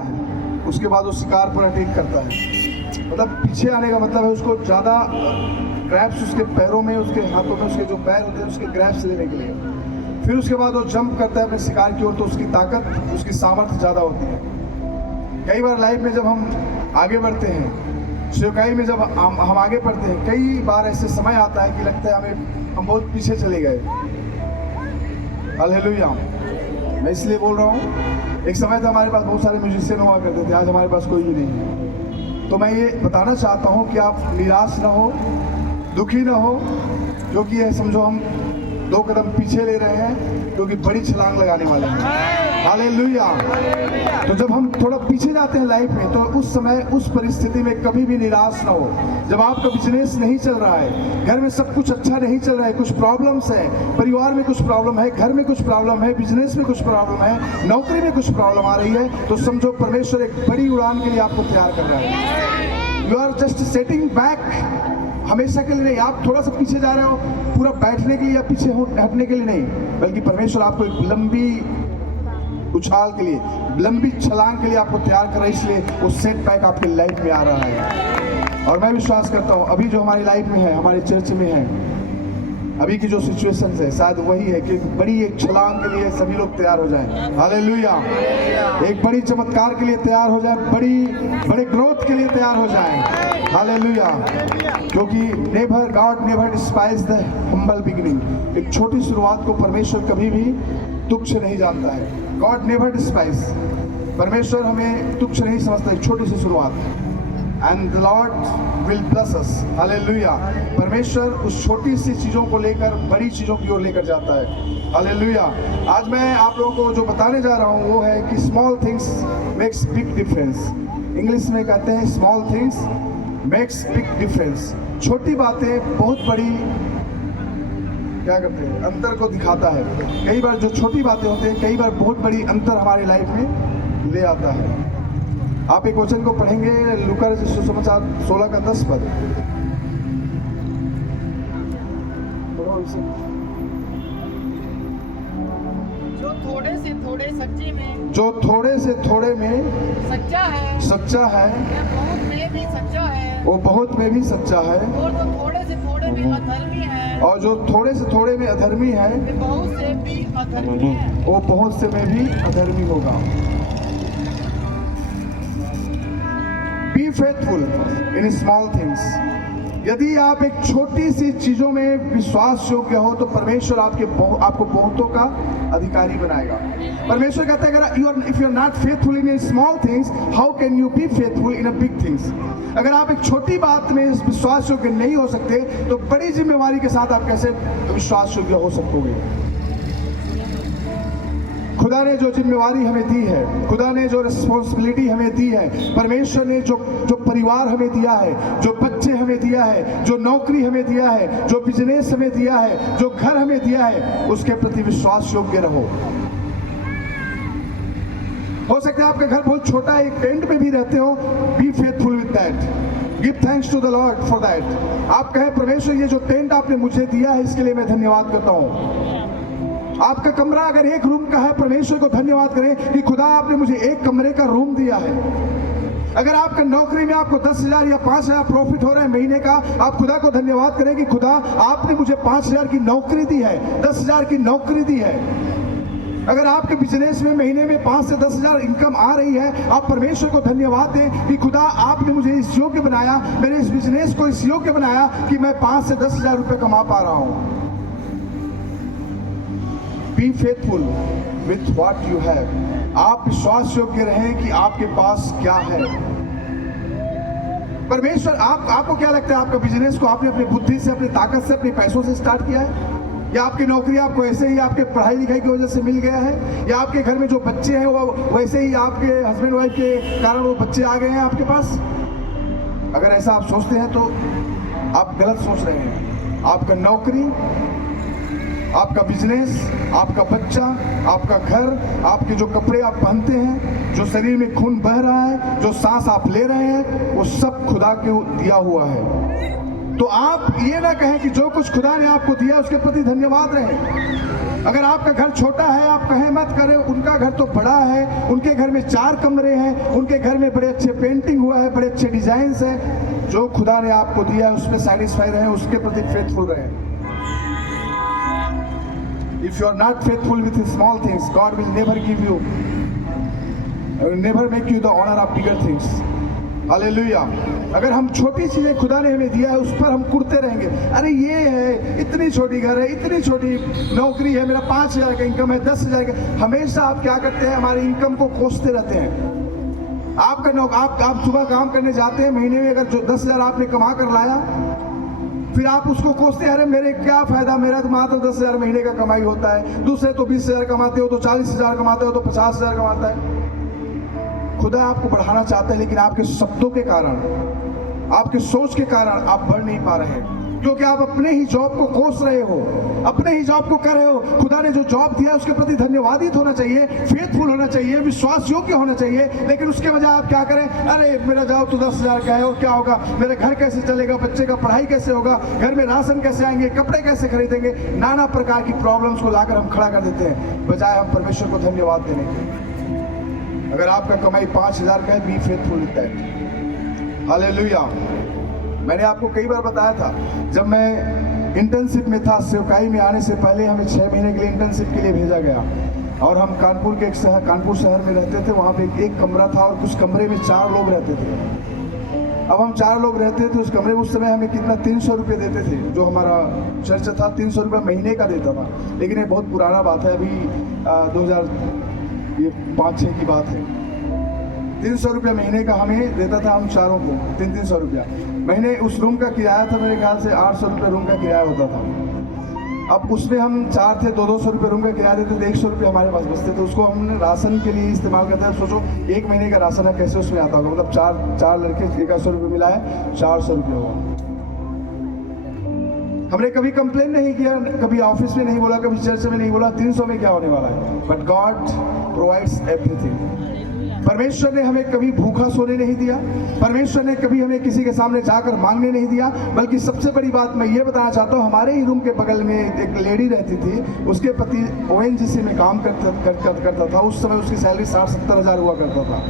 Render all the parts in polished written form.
है, उसके बाद वो शिकार पर अटैक करता है। मतलब पीछे आने का मतलब है उसको ज़्यादा ग्रैप्स उसके पैरों में, उसके हाथों में, उसके जो पैर होते हैं उसके ग्रैप्स लेने के लिए। फिर उसके बाद वो जंप करता है अपने शिकार की ओर, तो उसकी ताकत, उसकी सामर्थ्य ज़्यादा होती है। कई बार लाइफ में जब हम आगे बढ़ते हैं, सेवकाई में जब हम आगे बढ़ते हैं, कई बार ऐसे समय आता है कि लगता है हम बहुत पीछे चले गए। हालेलुया। मैं इसलिए बोल रहा हूँ, एक समय था हमारे पास बहुत सारे म्यूजिशियन हुआ करते थे, आज हमारे पास कोई भी नहीं। तो मैं ये बताना चाहता हूँ कि आप निराश ना हो, दुखी ना हो, क्योंकि ये समझो हम 2 कदम पीछे ले रहे हैं, क्योंकि बड़ी छलांग लगाने वाले हैं। हालेलुया। तो जब हम थोड़ा पीछे जाते हैं लाइफ में, तो उस समय, उस परिस्थिति में कभी भी निराश ना हो। जब आपका बिजनेस नहीं चल रहा है, घर में सब कुछ अच्छा नहीं चल रहा है, कुछ प्रॉब्लम्स है, परिवार में कुछ प्रॉब्लम है, घर में कुछ प्रॉब्लम है, बिजनेस में कुछ प्रॉब्लम है, नौकरी में कुछ प्रॉब्लम आ रही है, तो समझो परमेश्वर एक बड़ी उड़ान के लिए आपको तैयार कर रहा है। You are just setting back, हमेशा के लिए नहीं। आप थोड़ा सा पीछे जा रहे हो, पूरा बैठने के लिए या पीछे हटने के लिए नहीं, बल्कि परमेश्वर आपको एक लंबी उछाल के लिए, लंबी छलांग के लिए आपको तैयार कर रहा है। इसलिए वो सेट बैक आपकी लाइफ में आ रहा है। और मैं विश्वास करता हूँ अभी जो हमारी लाइफ में है, हमारे चर्च में है, अभी की जो सिचुएशन है, शायद वही है कि बड़ी एक छलांग के लिए सभी लोग तैयार हो जाएं। हालेलुया। एक बड़ी चमत्कार के लिए तैयार हो जाएं, बड़े ग्रोथ के लिए तैयार हो जाएं। हालेलुया। क्योंकि God never despise the humble beginning. एक छोटी शुरुआत को परमेश्वर कभी भी तुच्छ नहीं जानता है। गॉड नेवर डिस्पाइज, परमेश्वर हमें तुच्छ नहीं समझता, एक छोटी सी शुरुआत। And the Lord will bless us. Hallelujah. परमेश्वर उस छोटी सी चीज़ों को लेकर बड़ी चीज़ों की ओर लेकर जाता है। हालेलुया। आज मैं आप लोगों को जो बताने जा रहा हूँ वो है कि small things makes big difference. English में कहते हैं small things makes big difference. छोटी बातें बहुत बड़ी क्या करते हैं, अंतर को दिखाता है। कई बार जो छोटी बातें होते हैं, कई बार बहुत बड़ी अंतर हमारे लाइफ में ले आता है। आप एक वचन को पढ़ेंगे, लूका सुसमाचार 16 का 10 पद। जो थोड़े से थोड़े सच्चे में, जो थोड़े से थोड़े में सच्चा है, सच्चा है, वह बहुत में भी सच्चा है, वो बहुत में भी सच्चा है। और जो थोड़े से थोड़े में अधर्मी है, और जो थोड़े से थोड़े में अधर्मी है, वे बहुत से भी अधर्मी है। वो बहुत से में भी अधर्मी होगा। B faithful in small things. यदि आप एक छोटी सी चीजों में विश्वास योग्य हो, तो परमेश्वर आपको बहुतों का अधिकारी बनाएगा। परमेश्वर कहता है अगर if you are not faithful in small things, how can you be faithful in big things. अगर आप एक छोटी बात में विश्वास योग्य नहीं हो सकते, तो बड़ी जिम्मेवारी के साथ आप कैसे विश्वास योग्य हो सकोगे। खुदा ने जो जिम्मेवारी हमें दी है, खुदा ने जो रिस्पॉन्सिबिलिटी हमें दी है, परमेश्वर ने जो परिवार हमें दिया है, जो बच्चे हमें दिया है, जो नौकरी हमें दिया है, जो बिजनेस हमें दिया है, जो घर हमें दिया है, उसके प्रति विश्वास योग्य रहो। हो सकता है आपका घर बहुत छोटा है, एक टेंट में भी रहते हो, be faithful with that. Give thanks to the Lord for that. आप कहें परमेश्वर ये जो टेंट आपने मुझे दिया है, इसके लिए मैं धन्यवाद करता हूँ। आपका कमरा अगर एक रूम का है, परमेश्वर को धन्यवाद करें कि खुदा आपने मुझे एक कमरे का रूम दिया है। अगर आपका नौकरी में आपको 10,000 या 5,000 प्रॉफिट हो रहा है महीने का, आप खुदा को धन्यवाद करें कि खुदा आपने मुझे 5,000 की नौकरी दी है, 10,000 की नौकरी दी है। अगर आपके बिजनेस में महीने में 5 से 10,000 इनकम आ रही है, आप परमेश्वर को धन्यवाद दें कि खुदा आपने मुझे इस योग्य बनाया, मेरे इस बिजनेस को इस योग्य बनाया कि मैं 5 से 10,000 रुपए कमा पा रहा हूँ। Be faithful with what you have. आप विश्वास योग्य रहें कि आपके पास क्या है। परमेश्वर आपको क्या लगता है, आपका बिजनेस को आपने अपनी बुद्धि से, अपनी ताकत से, अपने पैसों से स्टार्ट किया है, या आपकी नौकरी आपको ऐसे ही आपके पढ़ाई लिखाई की वजह से मिल गया है, या आपके घर में जो बच्चे हैं वो वैसे ही आपके हस्बैंड वाइफ के कारण वो बच्चे आ गए हैं आपके पास। अगर ऐसा आप सोचते हैं तो आप गलत सोच रहे हैं। आपका नौकरी, आपका बिजनेस, आपका बच्चा, आपका घर, आपके जो कपड़े आप पहनते हैं, जो शरीर में खून बह रहा है, जो सांस आप ले रहे हैं, वो सब खुदा को दिया हुआ है। तो आप ये ना कहें कि जो कुछ खुदा ने आपको दिया उसके प्रति धन्यवाद रहे। अगर आपका घर छोटा है, आप कहें मत करें, उनका घर तो बड़ा है, उनके घर में 4 कमरे हैं, उनके घर में बड़े अच्छे पेंटिंग हुआ है, बड़े अच्छे डिजाइन्स हैं। जो खुदा ने आपको दिया है उसमें सेटिस्फाई रहे, उसके प्रति फेथफुल रहे। If you are not faithful with small things, God will never give you, never make you the honour of bigger things. Hallelujah. अगर हम छोटी चीजें खुदा ने हमें दिया है उस पर हम कुड़ते रहेंगे, अरे ये है, इतनी छोटी घर है, इतनी छोटी नौकरी है, मेरा 5,000 का इनकम है, 10,000 का, हमेशा आप क्या करते हैं, हमारे इनकम को कोसते रहते हैं। आप सुबह काम करने जाते हैं, महीने में अगर जो 10,000 आपने कमा कर लाया, फिर आप उसको कोसते हैं, अरे मेरे क्या फायदा, मेरा तो मात्र 10,000 महीने का कमाई होता है, दूसरे तो 20,000 कमाते हो, तो 40,000 कमाते हो, तो 50,000 कमाता है। खुदा आपको बढ़ाना चाहता है, लेकिन आपके शब्दों के कारण, आपके सोच के कारण आप बढ़ नहीं पा रहे, क्योंकि आप अपने ही जॉब को कोस रहे हो, अपने ही जॉब को कर रहे हो। खुदा ने जो जॉब दिया उसके प्रति धन्यवादित होना चाहिए, फेथफुल होना चाहिए, विश्वास योग्य होना चाहिए, लेकिन उसके बजाय आप क्या करें, अरे मेरा जॉब तो 10,000 का है, और क्या होगा, मेरे घर कैसे चलेगा, बच्चे का पढ़ाई कैसे होगा, घर में राशन कैसे आएंगे, कपड़े कैसे खरीदेंगे, नाना प्रकार की प्रॉब्लम्स को लाकर हम खड़ा कर देते हैं, बजाय हम परमेश्वर को धन्यवाद देने के। अगर आपका कमाई 5,000 का है, B faithful with that. Hallelujah. मैंने आपको कई बार बताया था, जब मैं इंटर्नशिप में था, सेवकाई में आने से पहले हमें 6 महीने के लिए इंटर्नशिप के लिए भेजा गया, और हम कानपुर के कानपुर शहर में रहते थे। वहाँ पे एक कमरा था और कुछ कमरे में 4 लोग रहते थे। अब हम 4 लोग रहते थे उस कमरे में। उस समय हमें कितना 300 रुपये देते थे, जो हमारा चर्च था 300 रुपये महीने का देता था। लेकिन ये बहुत पुराना बात है, अभी 2005-6 की बात है। 300 रुपया महीने का हमें देता था, हम चारों को 300 रुपया महीने। उस रूम का किराया था मेरे ख्याल से 800 रुपये रूम का किराया होता था। अब उसमें हम 4 थे, 200 रुपये रूम का किराया देते थे, 100 रुपये हमारे पास बचते थे। उसको हमने राशन के लिए इस्तेमाल करते हैं। सोचो 1 महीने का राशन है, कैसे उसमें आता होगा, मतलब 4 लड़के 100 रुपये मिला है, 400 रुपये हुआ। हमने कभी कंप्लेन नहीं किया, कभी ऑफिस में नहीं बोला, कभी चर्च में नहीं बोला 300 में क्या होने वाला है। But God provides everything. परमेश्वर ने हमें कभी भूखा सोने नहीं दिया, परमेश्वर ने कभी हमें किसी के सामने जाकर मांगने नहीं दिया। बल्कि सबसे बड़ी बात मैं ये बताना चाहता हूँ, हमारे ही रूम के बगल में एक लेडी रहती थी, उसके पति ONGC में काम करता था। उस समय उसकी सैलरी 60-70 हज़ार हुआ करता था।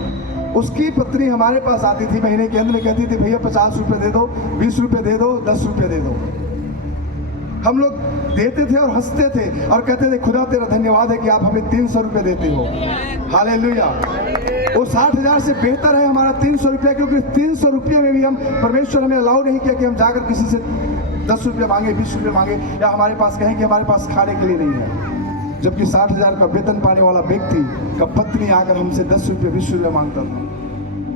उसकी पत्नी हमारे पास आती थी, महीने के अंत में कहती थी, भैया 50 रुपये दे दो, 20 रुपये दे दो, 10 रुपये दे दो। हम लोग देते थे और हंसते थे और कहते थे, खुदा तेरा धन्यवाद है कि आप हमें 300 रुपये देते हो। हालेलुया। वो 60,000 से बेहतर है हमारा 300 रुपया, क्योंकि 300 रुपये में भी हम, परमेश्वर हमें अलाउ नहीं किया कि हम जाकर किसी से 10 रुपये मांगे, 20 रुपये मांगे, या हमारे पास कहें कि हमारे पास खाने के लिए नहीं है। जबकि 60,000 का वेतन पाने वाला व्यक्ति का पत्नी आकर हमसे 10 रुपये 20 रुपये मांगता था।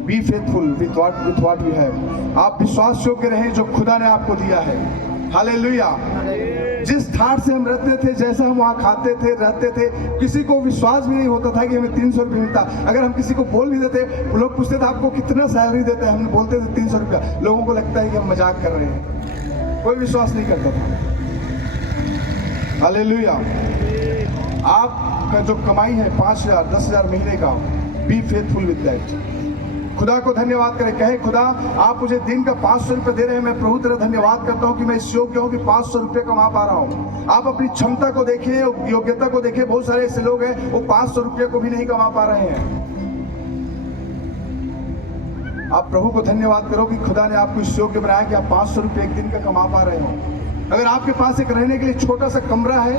Be faithful with what we have. आप विश्वास योग्य रहें जो खुदा ने आपको दिया है। हालेलुया। जिस ठाट से हम रहते थे, जैसा हम वहाँ खाते थे, रहते थे, किसी को विश्वास भी नहीं होता था कि हमें 300 रुपये मिलता। अगर हम किसी को बोल भी देते, लोग पूछते थे आपको कितना सैलरी देते हैं, हम बोलते थे 300 रुपया। लोगों को लगता है कि हम मजाक कर रहे हैं, कोई विश्वास नहीं करता था। हालेलुया। आपका जो कमाई है 5,000 10,000 महीने का, बी फेथफुल विद दैट। खुदा को धन्यवाद करें, कहे खुदा आप मुझे दिन का 500 रुपये दे रहे हैं, मैं प्रभु तेरा धन्यवाद करता हूँ कि मैं इस योग्य हूँ कि 500 रुपये कमा पा रहा हूँ। आप अपनी क्षमता को देखिए, योग्यता को देखिए। बहुत सारे ऐसे लोग हैं वो 500 रुपये को भी नहीं कमा पा रहे हैं। आप प्रभु को धन्यवाद करो कि खुदा ने आपको इस योग्य बनाया कि आप 500 रुपये एक दिन का कमा पा रहे हो। अगर आपके पास एक रहने के लिए छोटा सा कमरा है,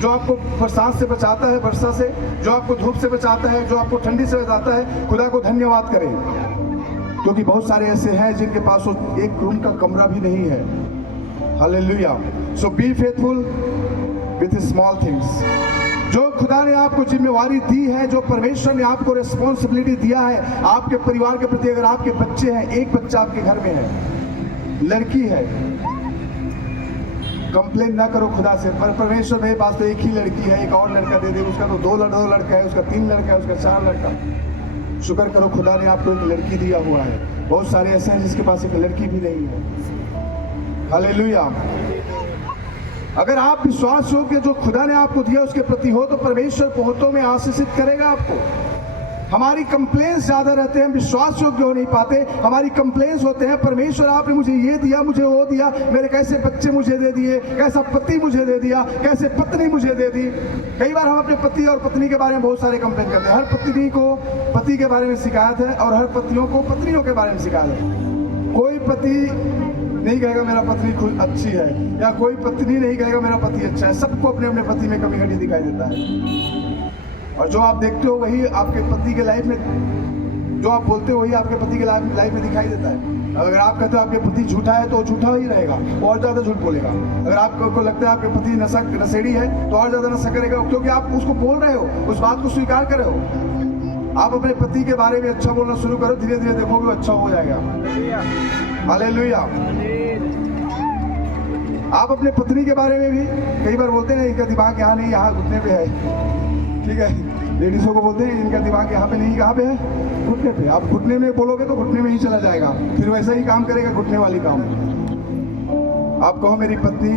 जो आपको बरसात से बचाता है, वर्षा से, जो आपको धूप से बचाता है, जो आपको ठंडी से बचाता है, खुदा को धन्यवाद करें। क्योंकि बहुत सारे ऐसे हैं जिनके पास एक रूम का कमरा भी नहीं है। Hallelujah. So B faithful with small things. जो खुदा ने आपको जिम्मेवारी दी है, जो परमेश्वर ने आपको रिस्पॉन्सिबिलिटी दिया है आपके परिवार के प्रति। अगर आपके बच्चे हैं, एक बच्चा आपके घर में है, लड़की है, कंप्लेन ना करो खुदा से, पर परमेश्वर मेरे पास तो एक ही लड़की है, एक और लड़का दे दे। उसका तो 2 लड़का है, उसका 3 लड़का है, उसका 4 लड़का। शुक्र करो खुदा ने आपको एक लड़की दिया हुआ है। बहुत सारे ऐसे हैं जिसके पास एक लड़की भी नहीं है। हालेलुया। अगर आप विश्वास हो कि जो खुदा ने आपको दिया उसके प्रति हो, तो परमेश्वर बहुतों में आशीषित करेगा आपको। हमारी कंप्लेंट्स ज्यादा रहते हैं, विश्वास योग्य हो नहीं पाते। हमारी कंप्लेंट्स होते हैं, परमेश्वर आपने मुझे ये दिया, मुझे वो दिया, मेरे कैसे बच्चे मुझे दे दिए, कैसा पति मुझे दे दिया, कैसे पत्नी मुझे दे दी। कई बार हम अपने पति और पत्नी के बारे में बहुत सारे कंप्लेंट करते हैं। हर पत्नी को पति के बारे में शिकायत है और हर पत्नियों को पत्नियों के बारे में शिकायत है। कोई पति नहीं कहेगा मेरा पत्नी खुद अच्छी है, या कोई पत्नी नहीं कहेगा मेरा पति अच्छा है। सबको अपने अपने पति में कमी घटी दिखाई देता है, और जो आप देखते हो वही आपके पति के लाइफ में, जो आप बोलते हो वही आपके पति के लाइफ में दिखाई देता है। अगर आप कहते हो आपके पति झूठा है तो झूठा ही रहेगा, और ज़्यादा झूठ बोलेगा। अगर आपको लगता है आपके पति नशेड़ी है तो और ज़्यादा नशा करेगा, क्योंकि आप उसको बोल रहे हो, उस बात को स्वीकार कर रहे हो। आप अपने पति के बारे में अच्छा बोलना शुरू करो, धीरे धीरे देखोगे अच्छा हो जाएगा। हालेलुया। आप अपने पत्नी के बारे में भी कई बार बोलते हैं इनका दिमाग यहाँ नहीं, यहाँ घुटने पे है, ठीक है। लेडीजों को बोलते हैं इनका दिमाग यहाँ पे नहीं, कहाँ पे है, घुटने पे। आप घुटने में बोलोगे तो घुटने में ही चला जाएगा, फिर वैसा ही काम करेगा, घुटने वाली काम। आप कहो मेरी पत्नी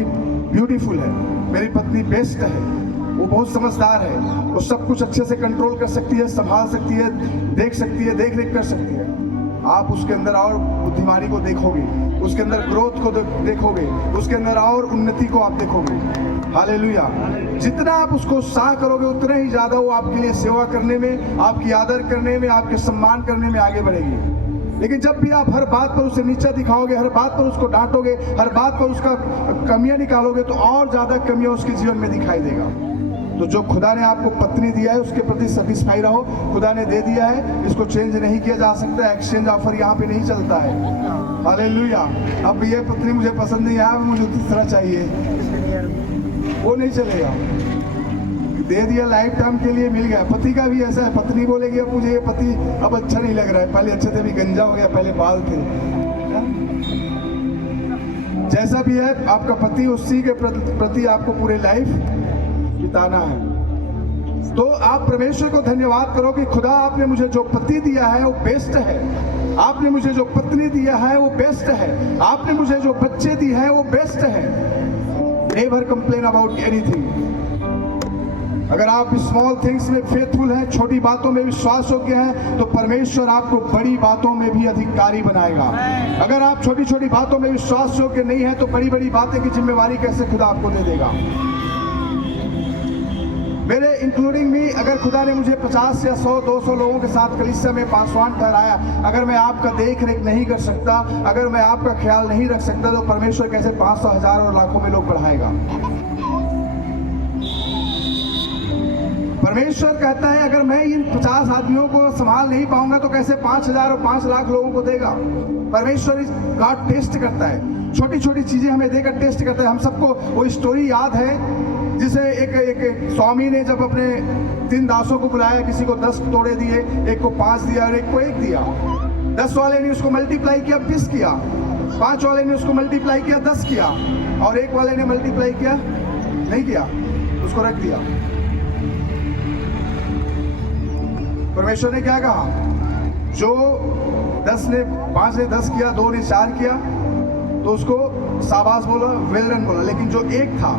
ब्यूटीफुल है, मेरी पत्नी बेस्ट है, वो बहुत समझदार है, वो सब कुछ अच्छे से कंट्रोल कर सकती है, संभाल सकती है, देख सकती है, देख रेख कर सकती है। आप उसके अंदर और बुद्धिमानी को देखोगे, उसके अंदर ग्रोथ को देखोगे, उसके अंदर और उन्नति को आप देखोगे। हालेलुया। जितना आप उसको उत्साह करोगे उतना ही ज्यादा वो आपके लिए सेवा करने में, आपकी आदर करने में, आपके सम्मान करने में आगे बढ़ेगी। लेकिन जब भी आप हर बात पर उसे नीचा दिखाओगे, हर बात पर उसको डांटोगे, हर बात पर उसका कमियां निकालोगे, तो और ज्यादा कमियां उसके जीवन में दिखाई देगा। तो जो खुदा ने आपको पत्नी दिया है उसके प्रति सेटिस्फाई रहो। खुदा ने दे दिया है, इसको चेंज नहीं किया जा सकता। एक्सचेंज ऑफर यहाँ पे नहीं चलता है। हालेलुया। अब ये पत्नी मुझे पसंद नहीं आया, मुझे दूसरा चाहिए, वो नहीं चलेगा। दे दिया, लाइफ टाइम के लिए मिल गया। पति का भी ऐसा है, पत्नी बोलेगी अब मुझे ये पति अब अच्छा नहीं लग रहा है, पहले अच्छे थे अभी गंजा हो गया, पहले बाल थे। जैसा भी है आपका पति, उसी के प्रति आपको पूरे लाइफ बिताना है। तो आप परमेश्वर को धन्यवाद करो कि खुदा आपने मुझे जो पति दिया है वो बेस्ट है, आपने मुझे जो पत्नी दिया है वो बेस्ट है, आपने मुझे जो बच्चे दिए हैं वो बेस्ट है। Never complain about anything. अगर आप स्मॉल थिंग्स में फेथफुल हैं, छोटी बातों में विश्वास योग्य हैं, तो परमेश्वर आपको बड़ी बातों में भी अधिकारी बनाएगा। अगर आप छोटी छोटी बातों में विश्वास योग्य नहीं है तो बड़ी बड़ी बातें की जिम्मेवारी कैसे खुदा आपको दे देगा। मेरे इंक्लूडिंग मी, अगर खुदा ने मुझे 50 या 100 200 लोगों के साथ कलीसिया में पासवान ठहराया, अगर मैं आपका देख रेख नहीं कर सकता, अगर मैं आपका ख्याल नहीं रख सकता, तो परमेश्वर कैसे 500 1000 और लाखों में लोग बढ़ाएगा। परमेश्वर कहता है अगर मैं इन 50 आदमियों को संभाल नहीं पाऊंगा तो कैसे 5000 और 5 लाख लोगों को देगा। परमेश्वर इस गॉड टेस्ट करता है, छोटी छोटी चीजें हमें देकर टेस्ट करता है। हम सबको वो स्टोरी याद है जिसे एक स्वामी ने जब अपने 3 दासों को बुलाया, किसी को 10 तोड़े दिए, एक को 5 दिया और एक को 1 दिया। 10 वाले ने उसको मल्टीप्लाई किया 20 किया, 5 वाले ने उसको मल्टीप्लाई किया 10 किया, और 1 वाले ने मल्टीप्लाई किया नहीं किया, उसको रख दिया। परमेश्वर ने क्या कहा, जो 5 ने 10 किया, 2 ने 4 किया, तो उसको शाबाश बोला, वेल डन बोला। लेकिन जो 1 था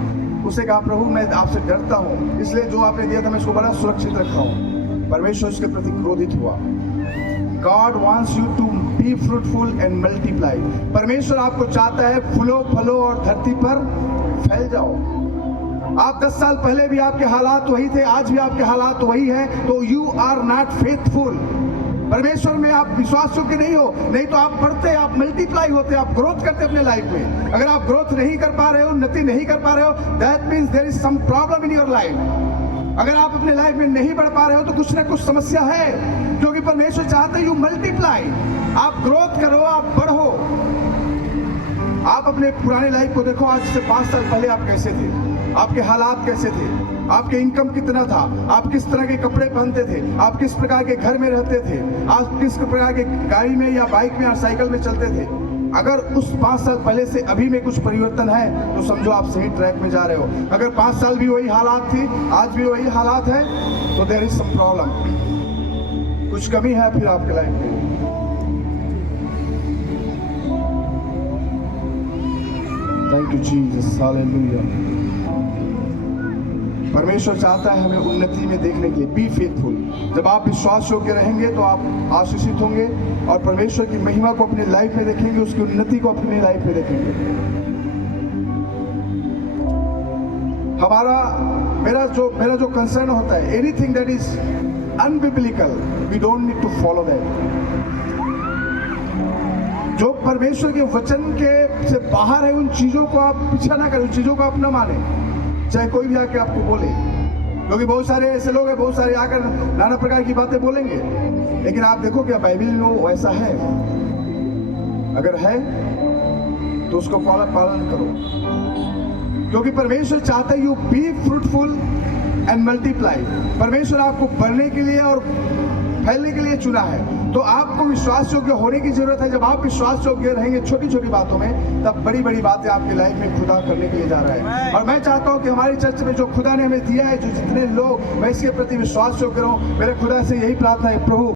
उसे कहा प्रभु मैं आपसे डरता हूँ, इसलिए जो आपने दिया था मैं इसको बड़ा सुरक्षित रखा हूँ। परमेश्वर उसके प्रति क्रोधित हुआ। God wants you to be fruitful and multiply। परमेश्वर आपको चाहता है फूलो फलो और धरती पर फैल जाओ। आप 10 साल पहले भी आपके हालात वही थे, आज भी आपके हालात वही है, तो यू आर नॉट फेथफुल। परमेश्वर में आप विश्वास योग्य नहीं हो, नहीं तो आप बढ़ते, आप मल्टीप्लाई होते, आप ग्रोथ करते अपने लाइफ में। अगर आप ग्रोथ नहीं कर पा रहे हो, उन्नति नहीं कर पा रहे हो, that means there is some problem in your life. अगर आप अपने लाइफ में नहीं बढ़ पा रहे हो तो कुछ ना कुछ समस्या है, क्योंकि परमेश्वर चाहते हैं यू मल्टीप्लाई, आप ग्रोथ करो, आप बढ़ो। आप अपने पुराने लाइफ को देखो, आज से 5 साल पहले आप कैसे थे, आपके हालात कैसे थे, आपके इनकम कितना था, आप किस तरह के कपड़े पहनते थे, आप किस प्रकार के घर में रहते थे, आप किस प्रकार के गाड़ी में या बाइक में या साइकिल में चलते थे। अगर उस 5 साल पहले से अभी में कुछ परिवर्तन है तो समझो आप सही ट्रैक में जा रहे हो। अगर 5 साल भी वही हालात थी, आज भी वही हालात है, तो देयर इज सम प्रॉब्लम, कुछ कमी है फिर आपके लाइफ में। Thank you Jesus, hallelujah. परमेश्वर चाहता है हमें उन्नति में देखने के लिए। Be faithful. जब आप विश्वास योग्य रहेंगे तो आप आशीषित होंगे और परमेश्वर की महिमा को अपनी लाइफ में देखेंगे, उसकी उन्नति को अपनी लाइफ में देखेंगे। मेरा जो कंसर्न होता है, anything that is unbiblical we don't need to follow that. जो परमेश्वर के वचन के से बाहर है उन चीजों को आप पीछा ना करें, उन चीजों को आप न माने, चाहे कोई भी आके आपको बोले। क्योंकि बहुत सारे ऐसे लोग हैं, बहुत सारे आकर नाना प्रकार की बातें बोलेंगे, लेकिन आप देखो क्या बाइबल में वो ऐसा है? अगर है तो उसको पालन करो, क्योंकि परमेश्वर चाहता है you be fruitful and multiply. परमेश्वर आपको बढ़ने के लिए और फैलने के लिए चुना है, तो आपको विश्वास योग्य होने की जरूरत है। जब आप विश्वास योग्य रहेंगे छोटी छोटी बातों में, तब बड़ी बड़ी बातें आपकी लाइफ में खुदा करने के लिए जा रहा है। और मैं चाहता हूं कि हमारी चर्च में जो खुदा ने हमें दिया है, जो जितने लोग, मैं इसके प्रति विश्वास योग्य रहूं। मेरे खुदा से यही प्रार्थना है, प्रभु